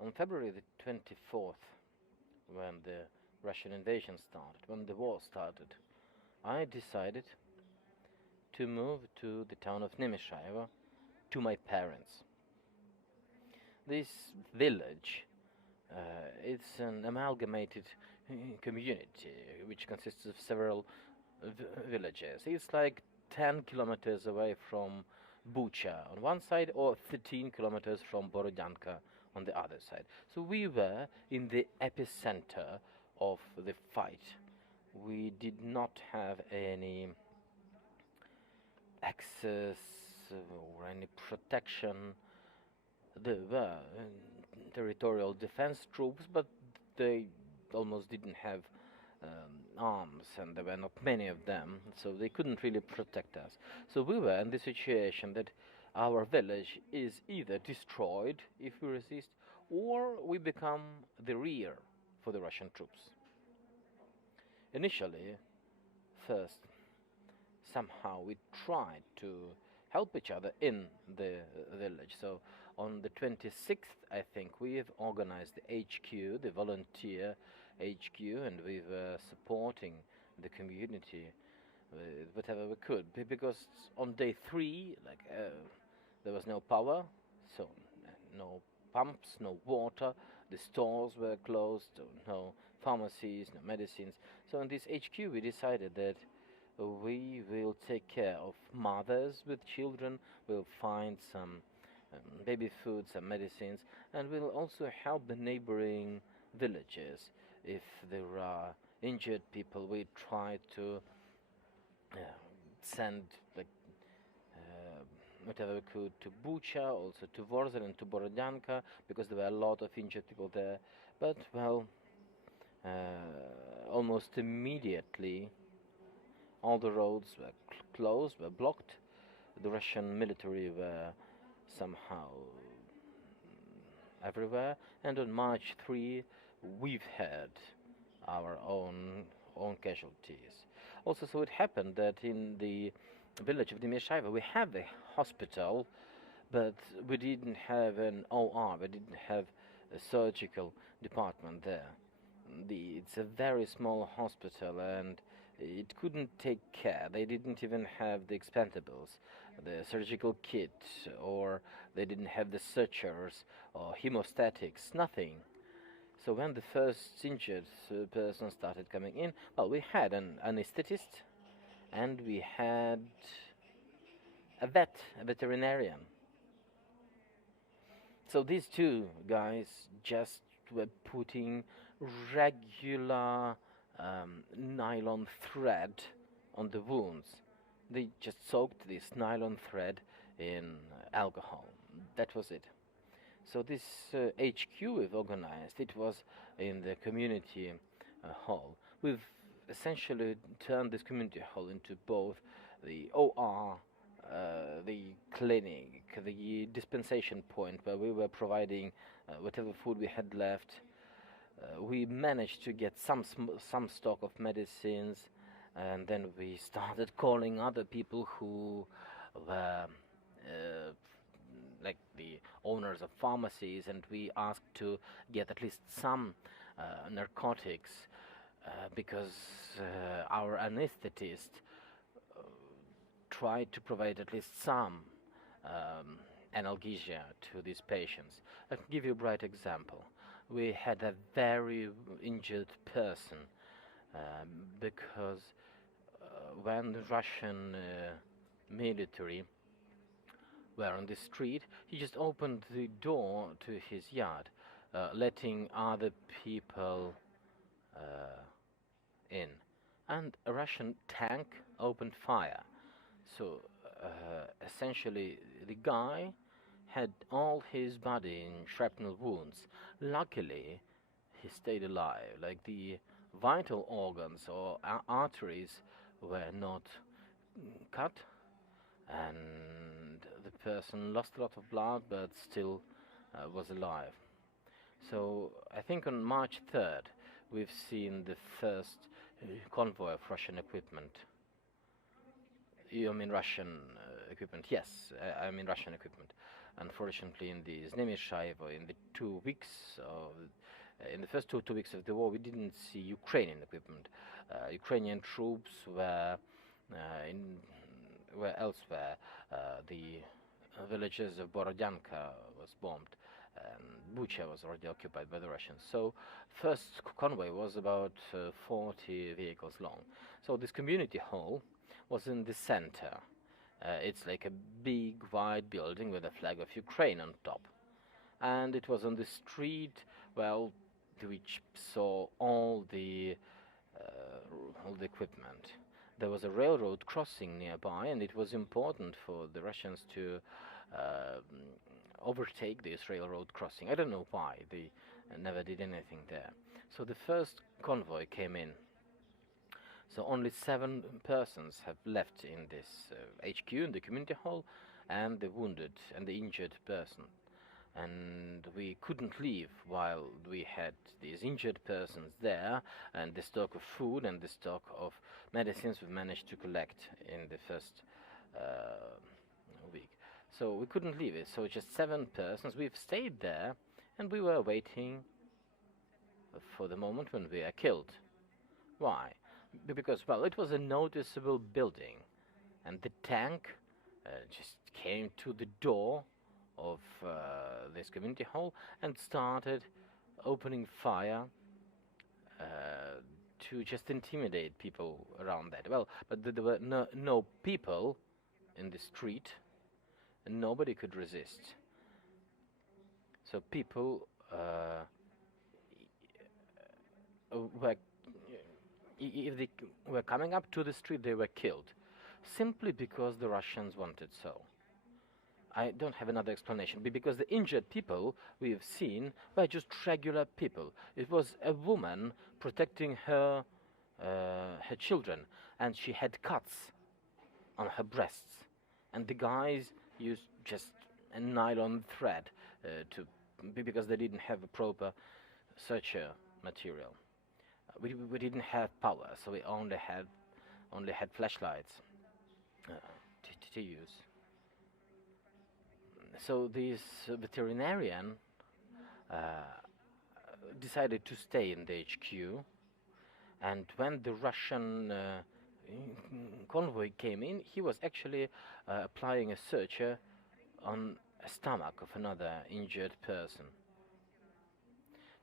On February the 24th, when the Russian invasion started, when the war started, I decided to move to the town of Nemishaieve to my parents. This village, it's an amalgamated community which consists of several villages. It's like 10 kilometers away from Bucha on one side or 13 kilometers from Borodyanka on the other side. So we were in the epicenter of the fight. We did not have any access or any protection. There were territorial defense troops, but they almost didn't have arms, and there were not many of them, so they couldn't really protect us. So we were in the situation that our village is either destroyed if we resist, or we become the rear for the Russian troops. Initially, first, somehow we tried to help each other in the village. So on the 26th, I think, we have organized the HQ, the volunteer HQ, and we were supporting the community with whatever we could. Because on day 3, there was no power, so no pumps, no water, the stores were closed, so no pharmacies, no medicines. So in this HQ we decided that we will take care of mothers with children, we'll find some baby food, some medicines, and we'll also help the neighboring villages. If there are injured people, we try to send whatever we could to Bucha, also to Vorzel and to Borodyanka, because there were a lot of injured people there. But, well, almost immediately all the roads were closed, were blocked. The Russian military were somehow everywhere, and on March 3 we've had our own casualties. Also, so it happened that in the village of Nemishaieve we have a hospital, but we didn't have an OR, we didn't have a surgical department there. It's a very small hospital, and it couldn't take care. They didn't even have the expendables, the surgical kit, or they didn't have the sutures or hemostatics, nothing. So when the first injured person started coming in, well, we had an anesthetist, and we had a veterinarian. So these two guys just were putting regular nylon thread on the wounds. They just soaked this nylon thread in alcohol. That was it. So this HQ we've organized, it was in the community hall. We've essentially turned this community hall into both the OR, the clinic, the dispensation point where we were providing whatever food we had left. We managed to get some stock of medicines, and then we started calling other people who were like the owners of pharmacies, and we asked to get at least some narcotics because our anesthetist tried to provide at least some analgesia to these patients. I can give you a bright example. We had a very injured person because when the Russian military were on the street, he just opened the door to his yard, letting other people in. And a Russian tank opened fire. So essentially the guy had all his body in shrapnel wounds. Luckily, he stayed alive. Like the vital organs or arteries were not cut, and the person lost a lot of blood but still was alive. So I think on March 3rd we've seen the first convoy of Russian equipment. You mean Russian equipment? Yes, I mean Russian equipment. unfortunately, in the Nemishaieve, in the 2 weeks of, in the first two weeks of the war, we didn't see Ukrainian equipment. Ukrainian troops were were elsewhere. The villages of Borodyanka was bombed, and Bucha was already occupied by the Russians. So first convoy was about 40 vehicles long. So this community hall was in the center. It's like a big white building with a flag of Ukraine on top. And it was on the street, well, which saw all the equipment. There was a railroad crossing nearby, and it was important for the Russians to overtake this railroad crossing. I don't know why they never did anything there. So the first convoy came in. So only 7 persons have left in this HQ, in the community hall, and the wounded and the injured person. And we couldn't leave while we had these injured persons there, and the stock of food and the stock of medicines we managed to collect in the first week. So we couldn't leave it. So just 7 persons. We've stayed there, and we were waiting for the moment when we are killed. Why? Because, well, it was a noticeable building, and the tank just came to the door of this community hall and started opening fire to just intimidate people around that. Well, but there were no people in the street, and nobody could resist. So people were, if they were coming up to the street, they were killed, simply because the Russians wanted so. I don't have another explanation, because the injured people we have seen were just regular people. It was a woman protecting her children, and she had cuts on her breasts, and the guys used just a nylon thread because they didn't have a proper suture material. We didn't have power, so we only had flashlights to use. So this veterinarian decided to stay in the HQ, and when the Russian convoy came in, he was actually applying a suture on a stomach of another injured person.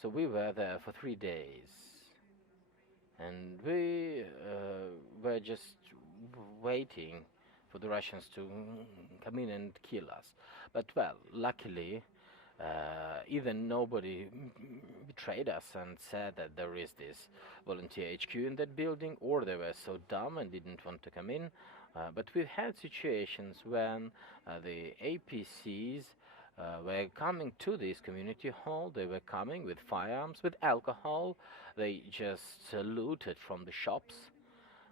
So we were there for 3 days, and we were just waiting for the Russians to come in and kill us. But, well, luckily, either nobody betrayed us and said that there is this volunteer HQ in that building, or they were so dumb and didn't want to come in. But we've had situations when the APCs were coming to this community hall. They were coming with firearms, with alcohol. They just looted from the shops.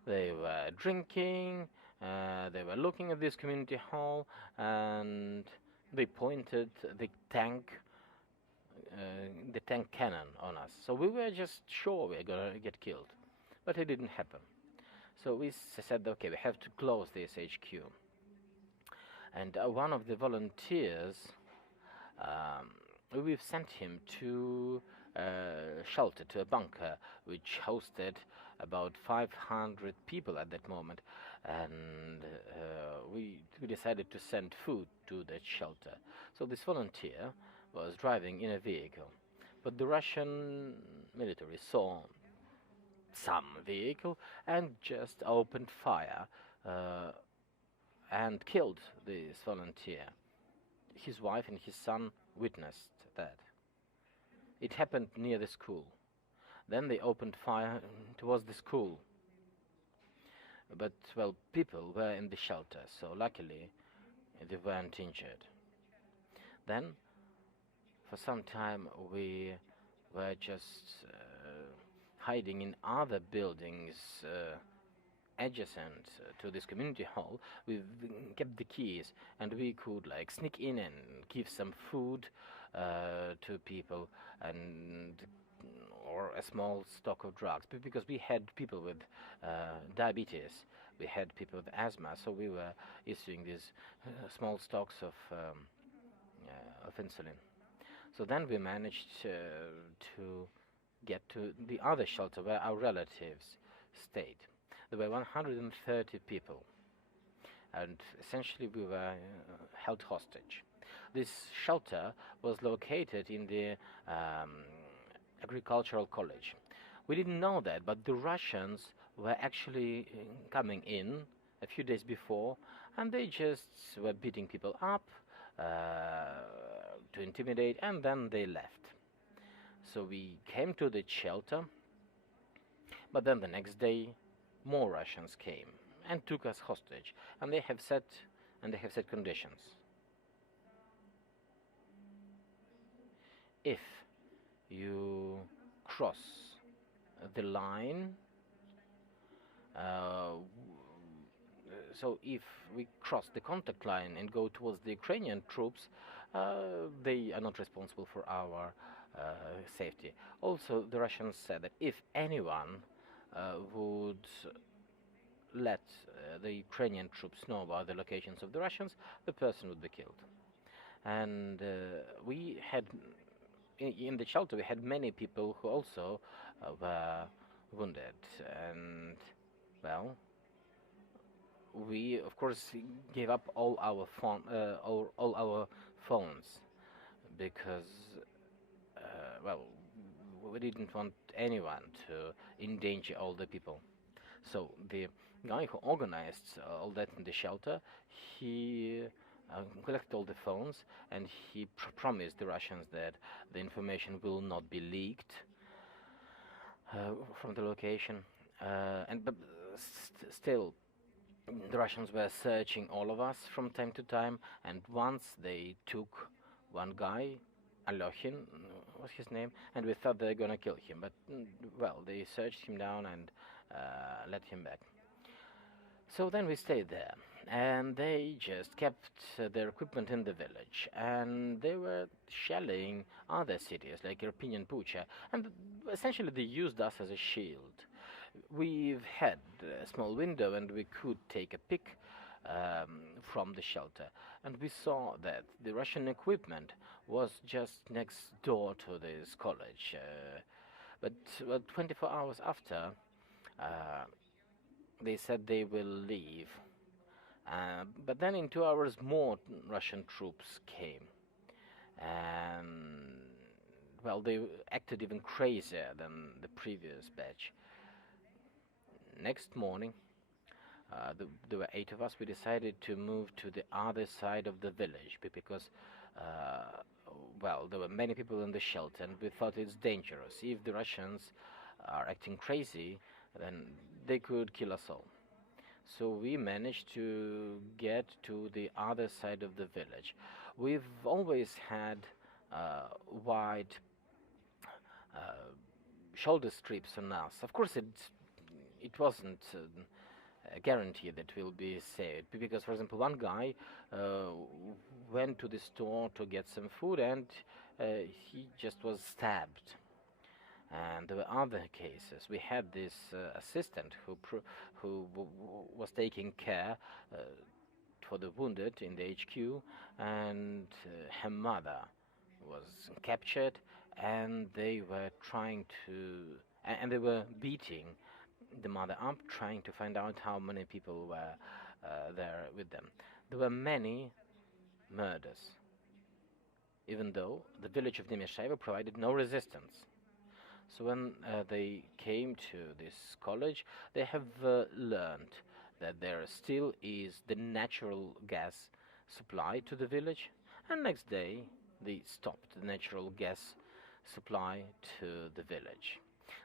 They were drinking. They were looking at this community hall, and they pointed the tank cannon on us. So we were just sure we were going to get killed, but it didn't happen. So we said, okay, we have to close this HQ. And one of the volunteers, we've sent him to a shelter, to a bunker, which hosted about 500 people at that moment. And we decided to send food to that shelter. So this volunteer was driving in a vehicle, but the Russian military saw some vehicle and just opened fire and killed this volunteer. His wife and his son witnessed that. It happened near the school. Then they opened fire towards the school. But, well, people were in the shelter, so luckily they weren't injured. Then, for some time, we were just hiding in other buildings adjacent to this community hall. We kept the keys, and we could like sneak in and give some food to people, and or a small stock of drugs, because we had people with diabetes, we had people with asthma, so we were issuing these small stocks of of insulin. So then we managed to get to the other shelter where our relatives stayed. There were 130 people, and essentially we were held hostage. This shelter was located in the agricultural college. We didn't know that, but the Russians were actually coming in a few days before, and they just were beating people up to intimidate, and then they left. So we came to the shelter, but then the next day more Russians came and took us hostage, and they have set conditions. If you cross the line, so if we cross the contact line and go towards the Ukrainian troops, they are not responsible for our safety. Also, the Russians said that if anyone would let the Ukrainian troops know about the locations of the Russians, the person would be killed. And we had, in the shelter, we had many people who also were wounded. And, well, we, of course, gave up all our phones because, well, we didn't want anyone to endanger all the people. So the guy who organized all that in the shelter, he collected all the phones, and he promised the Russians that the information will not be leaked from the location. But still, the Russians were searching all of us from time to time, and once they took one guy, Alokhin was his name, and we thought they were gonna kill him, but well, they searched him down and let him back. So then we stayed there, and they just kept their equipment in the village, and they were shelling other cities like Irpin and Bucha, and essentially they used us as a shield. We've had a small window, and we could take a pic from the shelter, and we saw that the Russian equipment was just next door to this college. But 24 hours after, they said they will leave. But then in 2 hours more Russian troops came. And, well, they acted even crazier than the previous batch. Next morning, there were 8 of us. We decided to move to the other side of the village because, well, there were many people in the shelter, and we thought it's dangerous. If the Russians are acting crazy, then they could kill us all. So we managed to get to the other side of the village. We've always had wide shoulder strips on us. Of course, it wasn't a guarantee that we'll be saved, because, for example, one guy went to the store to get some food, and he just was stabbed. And there were other cases. We had this assistant who was taking care for the wounded in the HQ, and her mother was captured, and they were and they were beating the mother up, trying to find out how many people were there with them. There were many murders, even though the village of Nemishaieve provided no resistance. So when they came to this college, they have learned that there still is the natural gas supply to the village, and next day they stopped the natural gas supply to the village.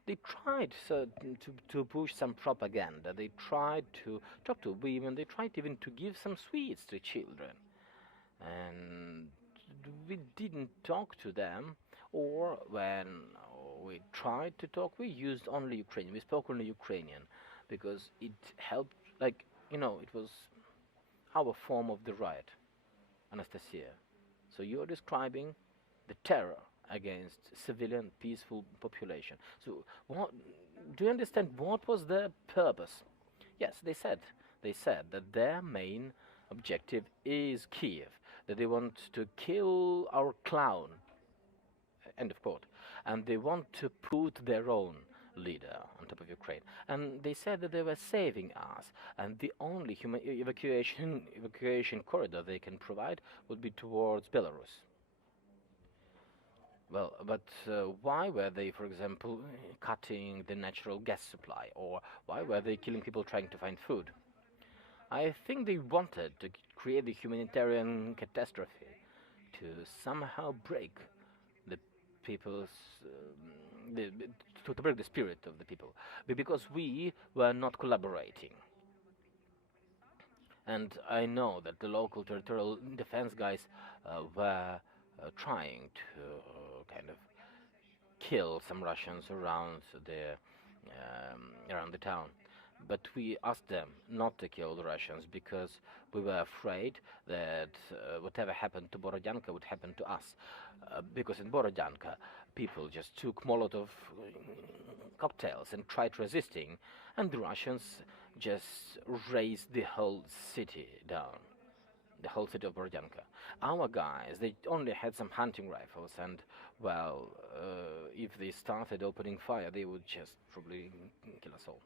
They tried to push some propaganda. They tried to talk to women. They tried even to give some sweets to children. And we didn't talk to them, or when we tried to talk, we used only Ukrainian. We spoke only Ukrainian because it helped, like, it was our form of the riot, Anastasiia. So you're describing the terror against civilian, peaceful population. So do you understand what was their purpose? Yes, they said that their main objective is Kyiv, that they want to kill our clown, end of quote, and they want to put their own leader on top of Ukraine. And they said that they were saving us, and the only evacuation corridor they can provide would be towards Belarus. Well, but why were they, for example, cutting the natural gas supply, or why were they killing people trying to find food? I think they wanted to create the humanitarian catastrophe to somehow break the people's to break the spirit of the people, because we were not collaborating. And I know that the local territorial defense guys were trying to kind of kill some Russians around the town. But we asked them not to kill the Russians because we were afraid that whatever happened to Borodyanka would happen to us. Because in Borodyanka, people just took Molotov cocktails and tried resisting, and the Russians just razed the whole city down, the whole city of Borodyanka. Our guys, they only had some hunting rifles, and, well, if they started opening fire, they would just probably kill us all.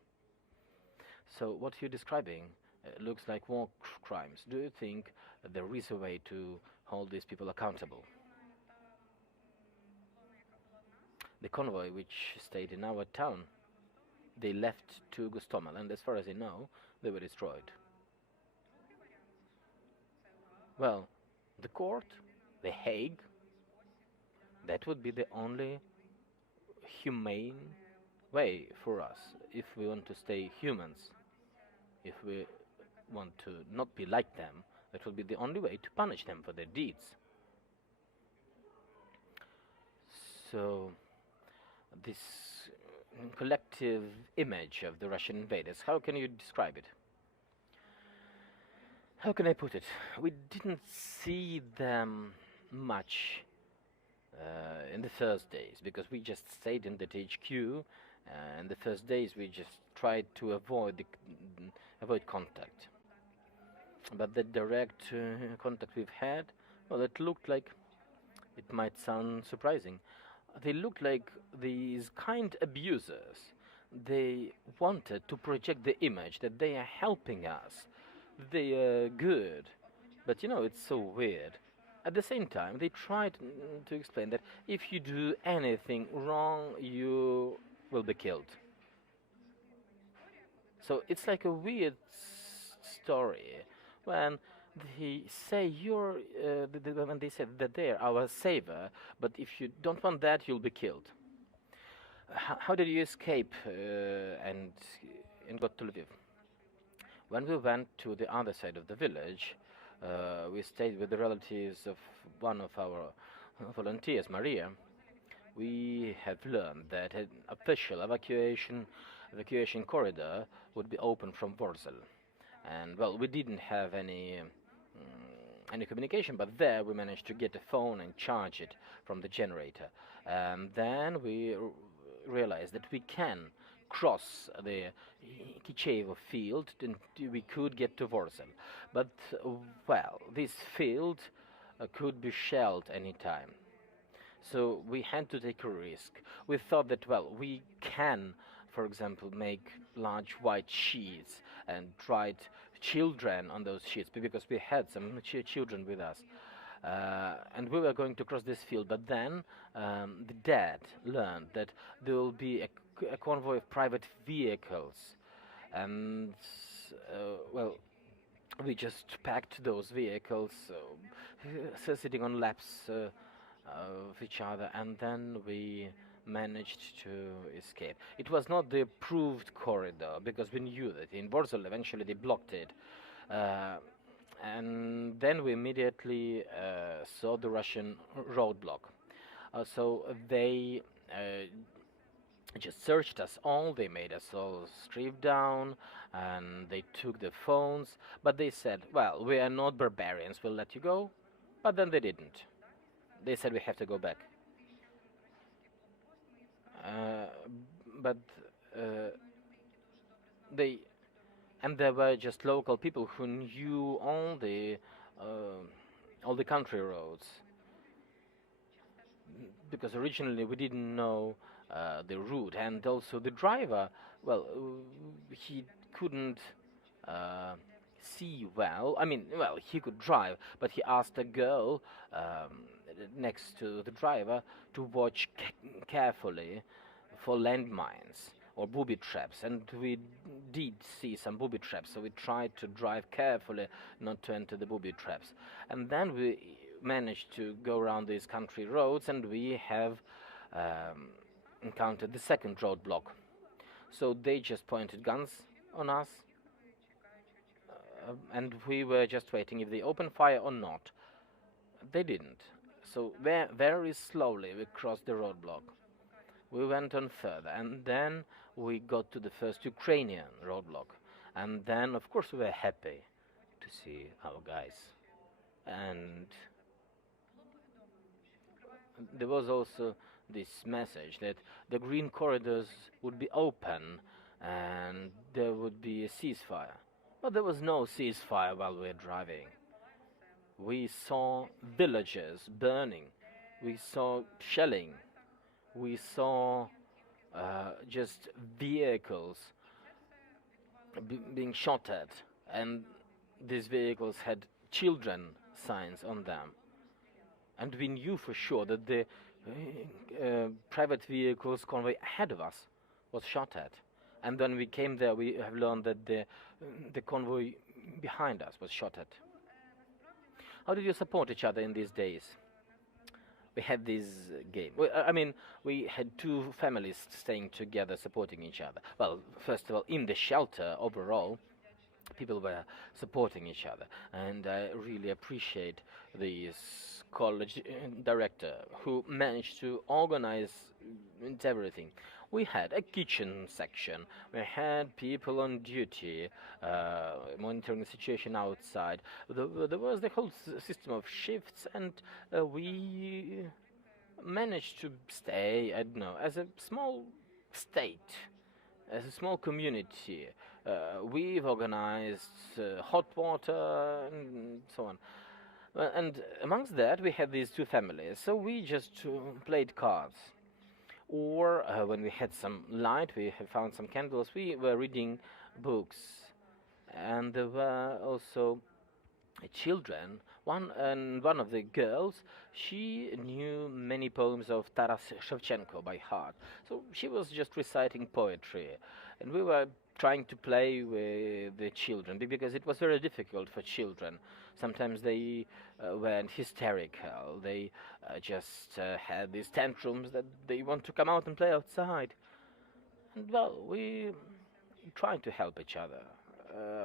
So what you're describing looks like war crimes. Do you think there is a way to hold these people accountable? The convoy which stayed in our town, they left to Gostomel, and as far as I know, they were destroyed. Well, the court, The Hague, that would be the only humane way for us if we want to stay humans. If we want to not be like them, that would be the only way to punish them for their deeds. So, this collective image of the Russian invaders, how can you describe it? How can I put it? We didn't see them much in the first days, because we just stayed in the HQ. In the first days we just tried to avoid contact. But the direct contact we've had, well, it looked like, it might sound surprising, they looked like these kind abusers. They wanted to project the image that they are helping us, they are good. But you know, it's so weird. At the same time, they tried to explain that if you do anything wrong, you will be killed. So it's like a weird story when they say when they said that they're our savior, but if you don't want that, you'll be killed. How did you escape and got to Lviv? When we went to the other side of the village, we stayed with the relatives of one of our volunteers, Maria. We have learned that an official evacuation corridor would be open from Vorzel. And, well, we didn't have any communication, but there we managed to get a phone and charge it from the generator. And then we realized that we can cross the Kyiv field and we could get to Vorzel. But, well, this field could be shelled any time. So we had to take a risk. We thought that, well, we can, for example, make large white sheets and write children on those sheets, because we had some children with us. And we were going to cross this field, but then the dad learned that there will be a convoy of private vehicles. And, well, we just packed those vehicles, sitting on laps of each other, and then we managed to escape. It was not the approved corridor, because we knew that in Vorzel eventually they blocked it. And then we immediately saw the Russian roadblock. So they just searched us all, they made us all strip down, and they took the phones, but they said, well, we are not barbarians, we'll let you go. But then they didn't. They said we have to go back. But there were just local people who knew all all the country roads, because originally we didn't know the route, and also the driver, well, he couldn't see well. I mean, well, he could drive, but he asked a girl next to the driver to watch carefully for landmines or booby traps, and we did see some booby traps, so we tried to drive carefully not to enter the booby traps. And then we managed to go around these country roads, and we have encountered the second roadblock. So they just pointed guns on us, and we were just waiting if they opened fire or not. They didn't. So very slowly we crossed the roadblock. We went on further, and then we got to the first Ukrainian roadblock. And then, of course, we were happy to see our guys. And there was also this message that the green corridors would be open and there would be a ceasefire. But there was no ceasefire while we were driving. We saw villages burning. We saw shelling. We saw just vehicles being shot at, and these vehicles had children signs on them. And we knew for sure that the private vehicles convoy ahead of us was shot at. And when we came there, we have learned that the convoy behind us was shot at. How did you support each other in these days? We had this game. I mean, we had two families staying together, supporting each other. Well, first of all, in the shelter overall, people were supporting each other. And I really appreciate this college director who managed to organize everything. We had a kitchen section. We had people on duty, monitoring the situation outside. There was the whole system of shifts, and we managed to stay, I don't know, as a small state, as a small community. We've organized hot water and so on. And amongst that, we had these two families, so we just played cards. Or when we had some light, we had found some candles, we were reading books. And there were also children. One of the girls, she knew many poems of Taras Shevchenko by heart. So she was just reciting poetry. And we were trying to play with the children, because it was very difficult for children. Sometimes they went hysterical. They just had these tantrums that they want to come out and play outside. And well, we tried to help each other.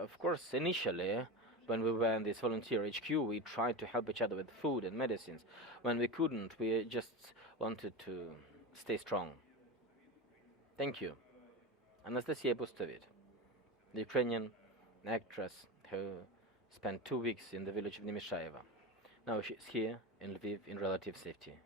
Of course, initially, when we were in this volunteer HQ, we tried to help each other with food and medicines. When we couldn't, we just wanted to stay strong. Thank you. Anastasiia Pustovit, the Ukrainian actress who spent 2 weeks in the village of Nemishaieve. Now she's here in Lviv in relative safety.